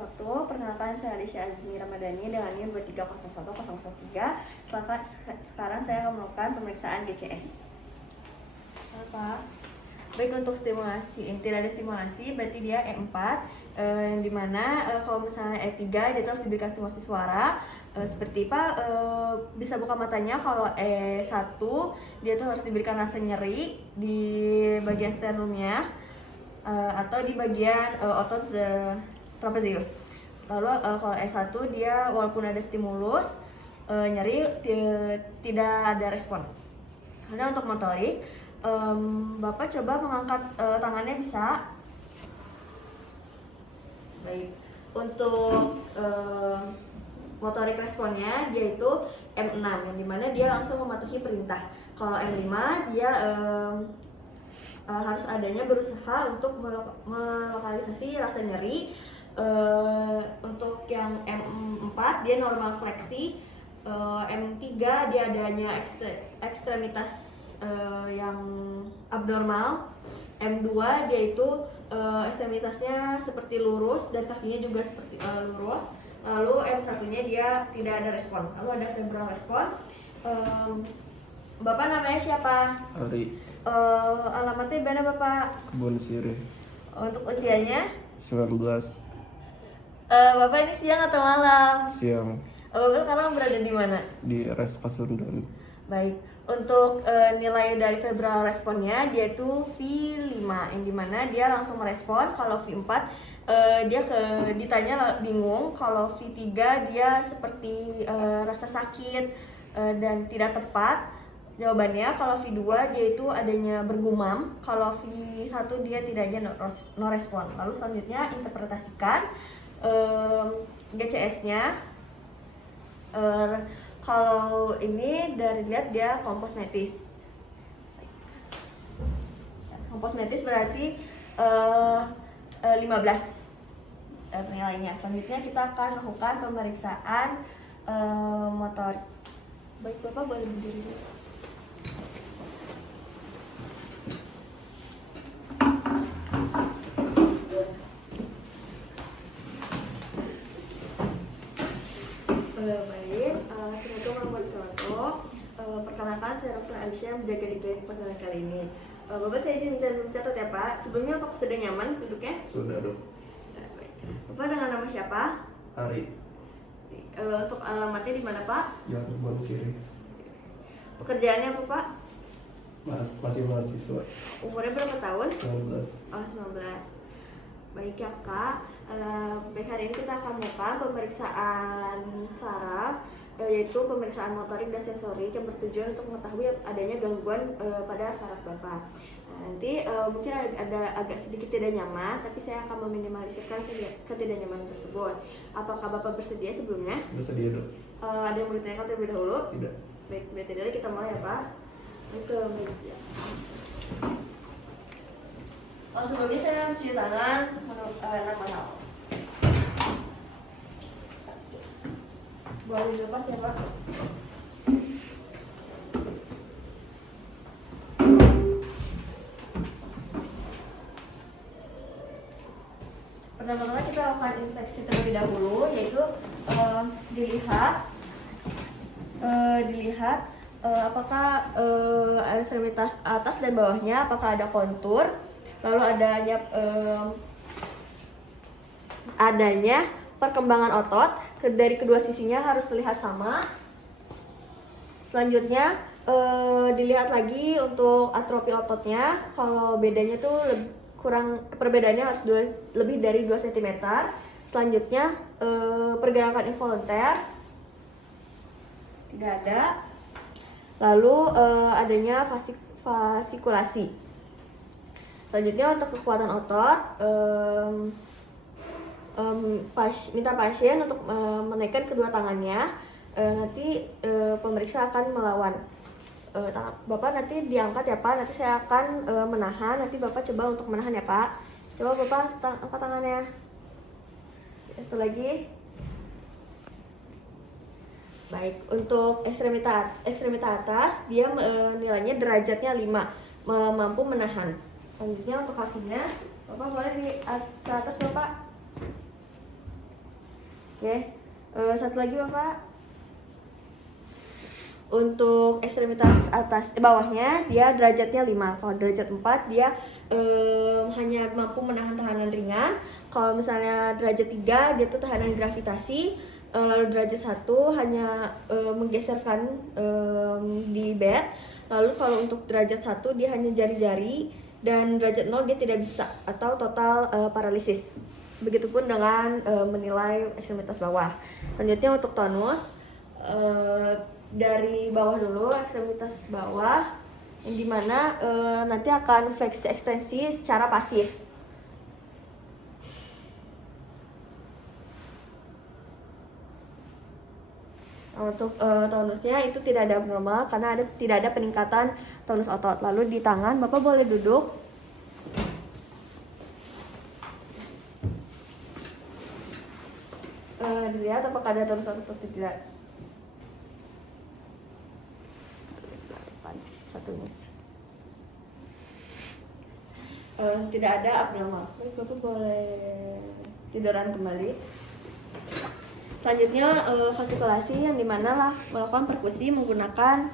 wabarakatuh. Perkenalkan saya Alicia Azmi Ramadhani dengan NIM 2301013. Sekarang saya akan melakukan pemeriksaan GCS. Apa? Baik, untuk stimulasi, tidak ada stimulasi, berarti dia E4, dimana kalau misalnya E3 dia harus diberikan stimulasi suara, seperti apa, bisa buka matanya. Kalau E1 dia tuh harus diberikan rasa nyeri di bagian sternumnya, atau di bagian otot trapezius. Lalu kalau E1 dia walaupun ada stimulus, nyeri tidak ada respon. Karena untuk motorik, Bapak coba mengangkat tangannya, bisa. Baik, untuk motorik responnya dia itu M6, yang dimana dia langsung mematuhi perintah. Kalau M5 dia harus adanya berusaha untuk melokalisasi rasa nyeri. Untuk yang M4 dia normal fleksi. M3 dia adanya ekstremitas yang abnormal. M2 dia itu ekstremitasnya seperti lurus dan kakinya juga seperti lurus. Lalu M1 nya dia tidak ada respon. Lalu ada febral respon. Bapak namanya siapa? Ari. Alamatnya mana Bapak? Kebun Sirih. Untuk usianya? 19. Bapak ini siang atau malam? Siang. Bapak sekarang berada di mana? Di RS Pasundan. Baik, untuk nilai dari febral responnya dia itu V5, yang dimana dia langsung merespon. Kalau V4 dia ditanya bingung. Kalau V3 dia seperti rasa sakit dan tidak tepat jawabannya. Kalau V2 dia itu adanya bergumam. Kalau V1 dia tidak ada no respon. Lalu selanjutnya interpretasikan GCS-nya. Kalau ini dari lihat dia komposmetis. Komposmetis berarti 15 nilainya. Selanjutnya kita akan lakukan pemeriksaan motor. Baik, Bapak boleh berdiri dulu. Baik, Assalamualaikum warahmatullahi wabarakatuh. Perkenalkan, saya Dr. Alicia menjaga di klinik pada kali ini. Bapak, saya izin mencatat ya Pak. Sebelumnya apakah sudah nyaman duduknya? Sudah, Dok. Baik. Bapak dengan nama siapa? Ari. Untuk alamatnya di mana Pak? Yang Kebun Sirih. Pekerjaannya apa Pak? Masih mahasiswa. Umurnya berapa tahun? 19. Oh, 19. Baik ya Kak, baik, hari ini kita akan melakukan pemeriksaan saraf, yaitu pemeriksaan motorik dan sensorik yang bertujuan untuk mengetahui adanya gangguan pada saraf Bapak. Nanti mungkin ada agak sedikit tidak nyaman, tapi saya akan meminimalisirkan ketidaknyamanan tersebut. Apakah Bapak bersedia sebelumnya? Bersedia, Dok. Ada yang mau ditanyakan terlebih dahulu? Tidak. Baik, berarti dulu kita mulai ya Pak. Ke meja. Sebelumnya saya mencuci tangan manual. Boleh dilepas ya Pak? Pertama-tama kita lakukan inspeksi terlebih dahulu, yaitu dilihat apakah ekstremitas atas dan bawahnya apakah ada kontur. Lalu adanya perkembangan otot dari kedua sisinya harus terlihat sama. Selanjutnya dilihat lagi untuk atrofi ototnya. Kalau bedanya tuh perbedaannya harus lebih dari 2 cm. Selanjutnya pergerakan involunter tidak ada. Lalu adanya fasikulasi. Selanjutnya untuk kekuatan otot, minta pasien untuk menaikkan kedua tangannya. Nanti pemeriksa akan melawan. Bapak nanti diangkat ya Pak. Nanti saya akan menahan. Nanti Bapak coba untuk menahan ya Pak. Coba Bapak angkat tangannya. Satu lagi. Baik, untuk ekstremitas atas dia nilainya derajatnya 5, mampu menahan. Selanjutnya untuk kakinya, Bapak boleh ke atas Bapak. Oke. Satu lagi Bapak. Untuk ekstremitas bawahnya dia derajatnya 5. Kalau derajat 4 dia hanya mampu menahan tahanan ringan. Kalau misalnya derajat 3 dia tuh tahanan gravitasi. Lalu derajat 1 hanya menggeserkan di bed. Lalu kalau untuk derajat 1 dia hanya jari-jari, dan derajat 0 dia tidak bisa atau total paralisis. Begitupun dengan menilai ekstremitas bawah. Selanjutnya untuk tonus, dari bawah dulu, ekstremitas bawah, yang dimana nanti akan fleksi ekstensi secara pasif. Untuk tonusnya itu tidak ada abnormal karena tidak ada peningkatan tonus otot. Lalu di tangan, Bapak boleh duduk. Dilihat apakah ada tonus otot atau tidak. Satunya tidak ada abnormal. Bapak boleh tiduran kembali. Selanjutnya fasikulasi, yang dimana lah melakukan perkusi menggunakan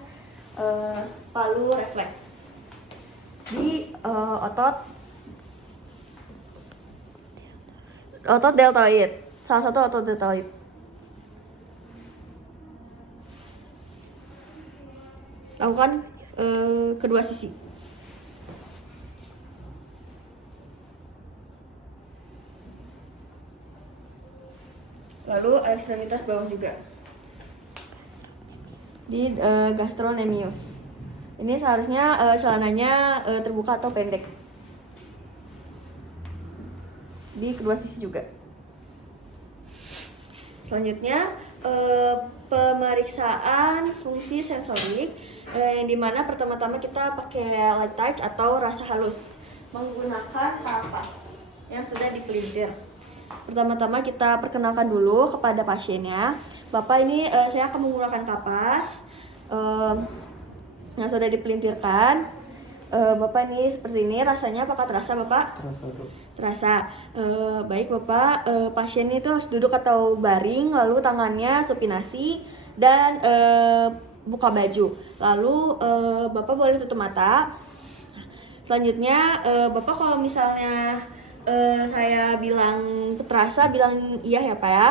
palu refleks di otot deltoid, salah satu otot deltoid. Lakukan kedua sisi. Lalu ekstremitas bawah juga di gastrocnemius. Ini seharusnya celananya terbuka atau pendek di kedua sisi juga. Selanjutnya pemeriksaan fungsi sensorik, yang dimana pertama-tama kita pakai light touch atau rasa halus menggunakan kapas yang sudah dipelintir. Pertama-tama kita perkenalkan dulu kepada pasiennya. Bapak, ini saya akan menggunakan kapas yang sudah dipelintirkan. Bapak, ini seperti ini, rasanya apakah terasa Bapak? Terasa dok. Terasa. Baik Bapak, pasien itu harus duduk atau baring, lalu tangannya supinasi dan buka baju. Lalu Bapak boleh tutup mata. Selanjutnya Bapak kalau misalnya saya bilang terasa, bilang iya ya Pak ya.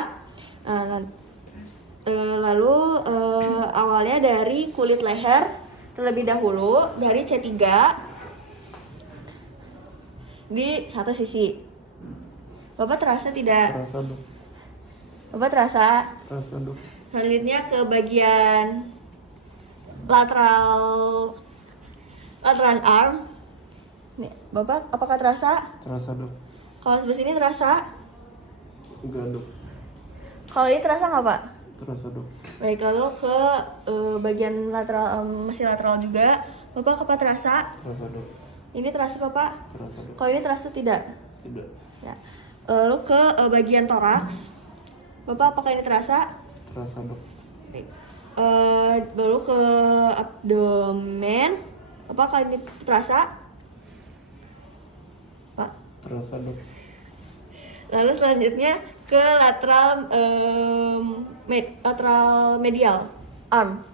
Lalu awalnya dari kulit leher terlebih dahulu, dari C3 di satu sisi. Bapak terasa tidak? Terasa dok. Bapak terasa? Terasa dok. Selanjutnya ke bagian lateral arm. Nih, Bapak apakah terasa? Terasa dok. Kalau sebelah sini terasa? Enggak dok. Kalau ini terasa nggak Pak? Terasa dok. Baik, lalu ke bagian lateral, masih lateral juga. Bapak apa terasa? Terasa dok. Ini terasa Bapak? Terasa dok. Kalau ini terasa tidak? Tidak. Ya. Lalu ke bagian toraks. Bapak apakah ini terasa? Terasa dok. Baik. Lalu ke abdomen. Bapak apakah ini terasa? Pak. Terasa dok. Lalu selanjutnya ke lateral lateral medial arm.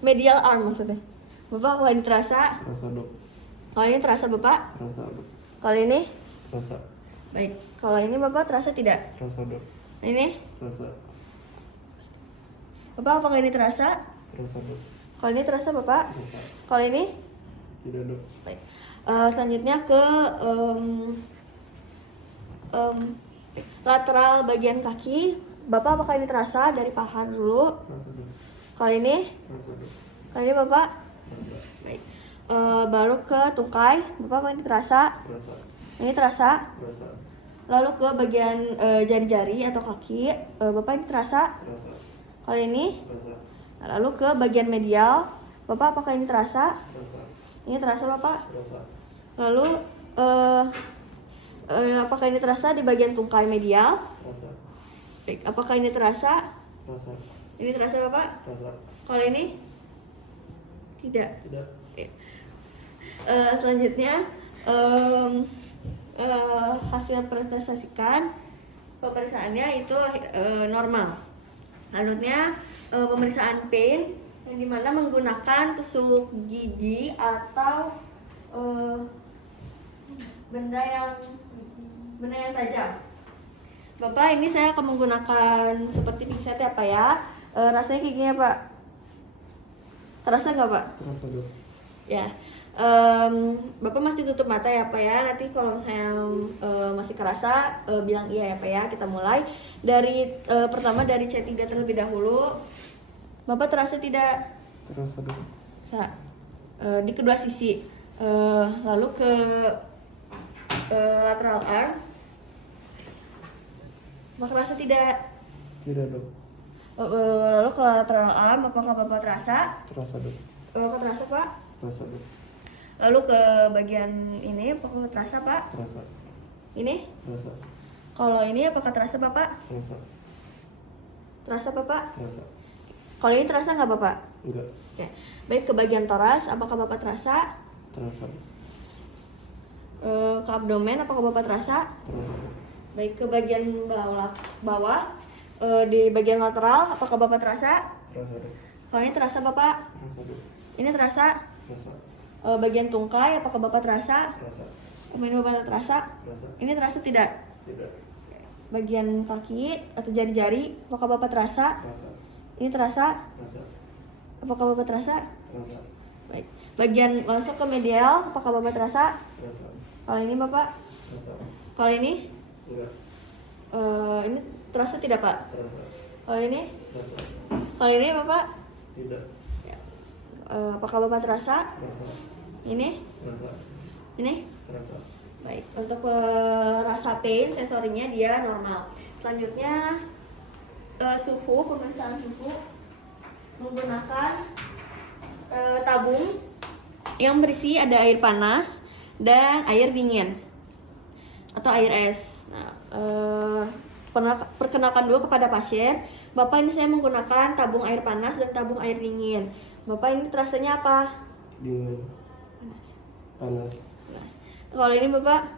Medial arm maksudnya. Bapak kalau ini terasa? Terasa dok. Kalau ini terasa Bapak? Terasa dok. Kalau ini? Terasa. Baik. Kalau ini Bapak terasa tidak? Terasa dok. Ini? Terasa. Bapak apakah ini terasa? Terasa dok. Kalau ini terasa Bapak? Terasa. Kalau ini? Tidak dok. Baik. Selanjutnya ke lateral bagian kaki. Bapak apakah ini terasa? Dari paha dulu. Terasa dok. Kalau ini? Terasa dok. Kalau ini Bapak? Terasa. Baik. Baru ke tungkai. Bapak apakah ini terasa? Terasa. Ini terasa? Terasa. Lalu ke bagian jari-jari atau kaki. Bapak ini terasa? Terasa. Kalau ini? Terasa. Lalu ke bagian medial. Bapak apakah ini terasa? Terasa. Ini terasa Bapak? Terasa. Lalu apakah ini terasa di bagian tungkai medial? Terasa. Baik. Apakah ini terasa? Terasa. Ini terasa Bapak? Terasa. Kalau ini? Tidak. Tidak. Selanjutnya hasil presentasikan pemeriksaannya itu normal. Selanjutnya pemeriksaan pain yang dimana menggunakan tusuk gigi atau benda yang tajam. Bapak, ini saya akan menggunakan seperti pinset ya Pak ya. Rasanya kayak gini ya Pak. Terasa nggak Pak? Terasa dok. Ya. Bapak masih tutup mata ya Pak ya. Nanti kalau misalnya masih kerasa bilang iya ya Pak ya. Kita mulai dari pertama dari C3 terlebih dahulu. Bapak terasa tidak? Terasa dok. Di kedua sisi. Lalu ke lateral arm. Bapak terasa tidak? Tidak dok. Lalu ke lateral arm, apakah Bapak terasa? Terasa dok. Bapak terasa Pak? Terasa dok. Lalu ke bagian ini, apakah terasa Pak? Terasa. Ini? Terasa. Kalau ini apakah terasa Bapak? Terasa. Terasa Bapak? Terasa. Kalau ini terasa nggak Bapak? Enggak. Oke. Baik, ke bagian toras, apakah Bapak terasa? Terasa dok. Ke abdomen, apakah Bapak terasa? Terasa dok. Baik, ke bagian bawah, di bagian lateral, apakah Bapak terasa? Terasa dok. Kalau ini terasa Bapak? Terasa dok. Ini terasa? Terasa. Bagian tungkai, apakah Bapak terasa? Terasa. Ini Bapak terasa? Terasa. Ini terasa tidak? Tidak. Bagian kaki atau jari-jari, apakah Bapak terasa? Terasa. Ini terasa? Terasa. Apakah Bapak terasa? Terasa. Baik. Bagian masuk ke medial, apakah Bapak terasa? Terasa. Kalau ini Bapak? Terasa. Kalau ini? Enggak. Ini terasa tidak Pak? Terasa. Kalau ini? Terasa. Kalau ini Bapak? Tidak. Apakah Bapak terasa? Terasa. Ini? Terasa. Ini? Terasa. Baik. Untuk rasa pain, sensorinya dia normal. Selanjutnya suhu, pemeriksaan suhu menggunakan tabung yang berisi ada air panas dan air dingin atau air es. Nah, perkenalkan dulu kepada pasien. Bapak, ini saya menggunakan tabung air panas dan tabung air dingin. Bapak, ini terasanya apa? Dingin. Panas. Kalau ini Bapak?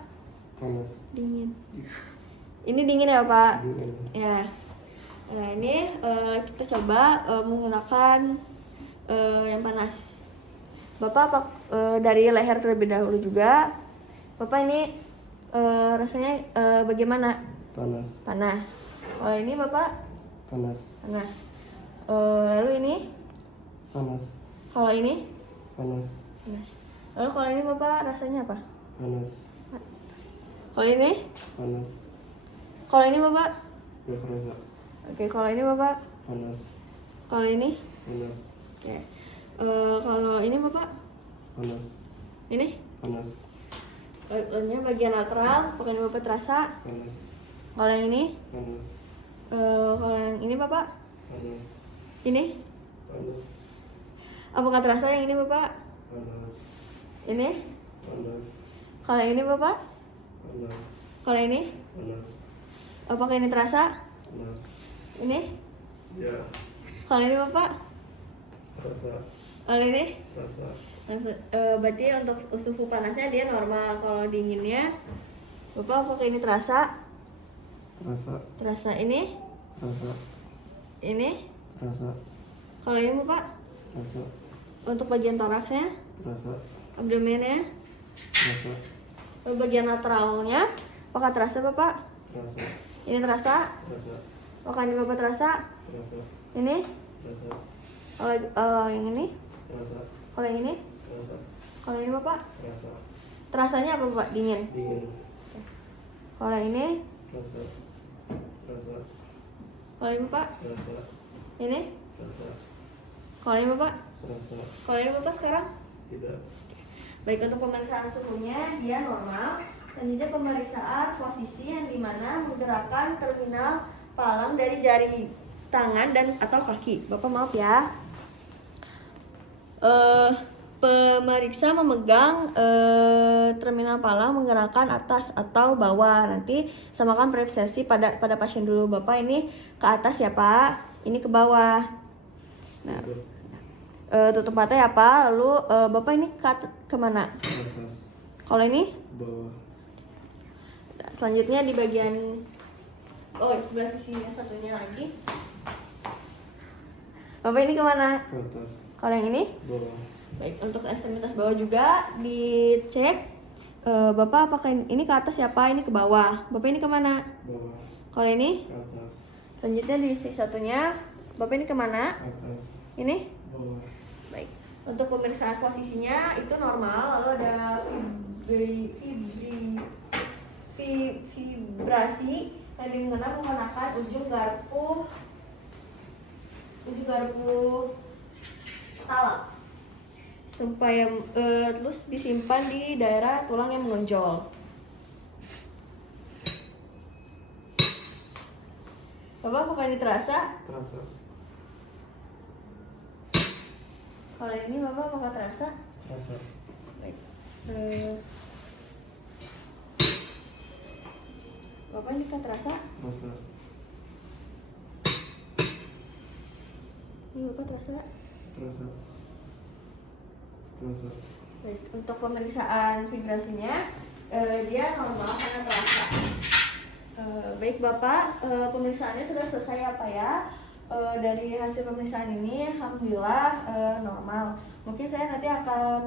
Panas. Dingin. Ini dingin ya Pak? Dingin. Ya. Nah, ini kita coba menggunakan yang panas. Bapak dari leher terlebih dahulu juga. Bapak, ini rasanya bagaimana? Panas. Panas. Kalau ini Bapak? Panas. Panas. Lalu ini? Panas. Kalau ini? Panas. Panas. Lalu kalau ini Bapak rasanya apa? Panas. Kalau ini? Panas. Kalau ini Bapak? Gak kerasa. Oke, kalau ini Bapak? Panas. Kalau ini? Panas. Oke. Kalau ini Bapak? Panas. Ini? Panas. Lalunya bagian lateral, apakah ini Bapak terasa? Panas. Kalau yang ini? Panas. Kalau yang ini Bapak? Panas. Ini? Panas. Apakah terasa yang ini Bapak? Panas. Ini? Panas. Kalau yang ini Bapak? Panas. Kalau ini? Panas. Apakah ini terasa? Panas. Ini? Ya. Kalau ini Bapak? Rasa. Kalau ini? Rasa. Berarti untuk suhu panasnya dia normal. Kalau dinginnya, Bapak apakah ini terasa? Terasa. Terasa. Ini? Terasa. Ini? Terasa. Kalau ini Bapak? Terasa. Untuk bagian toraksnya, Terasa. abdomennya, Terasa. bagian lateralnya, apakah terasa Bapak? Terasa. Ini terasa? Terasa. Apakah ini Bapak terasa? Terasa. Ini? Terasa. Kalau yang ini? Terasa. Kalau yang ini? Terasa. Kalau ini Bapak? Terasa. Terasanya apa Bapak? Dingin. Dingin. Kalau yang ini? Terasa. Terasa. Kalau ini Bapak? Terasa. Ini? Terasa. Kalau ini Bapak? Terasa. Kalau ini Bapak sekarang? Tidak. Baik, untuk pemeriksaan suhunya dia normal. Selanjutnya pemeriksaan posisi yang dimana menggerakkan terminal palang dari jari tangan dan atau kaki. Bapak maaf ya. Pemeriksa memegang terminal palang menggerakkan atas atau bawah. Nanti samakan persepsi pada pasien dulu. Bapak ini ke atas ya Pak, ini ke bawah. Nah, tutup mata ya Pak. Lalu Bapak ini kemana? Atas. Kalau ini? Bawah. Selanjutnya di bagian Oh, sebelah sisi yang satunya lagi. Bapak ini kemana? Ke atas. Kalau yang ini? Bawah. Baik, untuk ekstremitas bawah juga dicek. Bapak apakah ini ke atas siapa? Ini ke bawah. Bapak ini kemana? Bawah. Kalau ini? Ke atas. Selanjutnya di sisi satunya. Bapak ini kemana? Atas. Ini? Bawah. Baik. Untuk pemeriksaan posisinya itu normal, lalu ada vibrasi yang dimana menggunakan ujung garpu talam supaya terus disimpan di daerah tulang yang menonjol. Bapak apakah ini terasa? Terasa. Kalau ini Bapak apakah terasa? Terasa. Baik. Bapak ini kan terasa? Terasa. Ini Bapak terasa? Terasa. Terasa. Baik, untuk pemeriksaan vibrasinya dia normal karena terasa. Baik Bapak, pemeriksaannya sudah selesai apa ya? Dari hasil pemeriksaan ini alhamdulillah normal. Mungkin saya nanti akan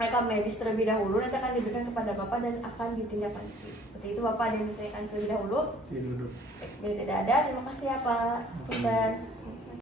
rekam medis terlebih dahulu, nanti akan diberikan kepada Bapak dan akan ditindaklanjuti. Seperti itu Bapak, ada yang ditanyakan terlebih dahulu? Tidak. Baik, bila tidak ada, terima kasih ya Pak. Punten.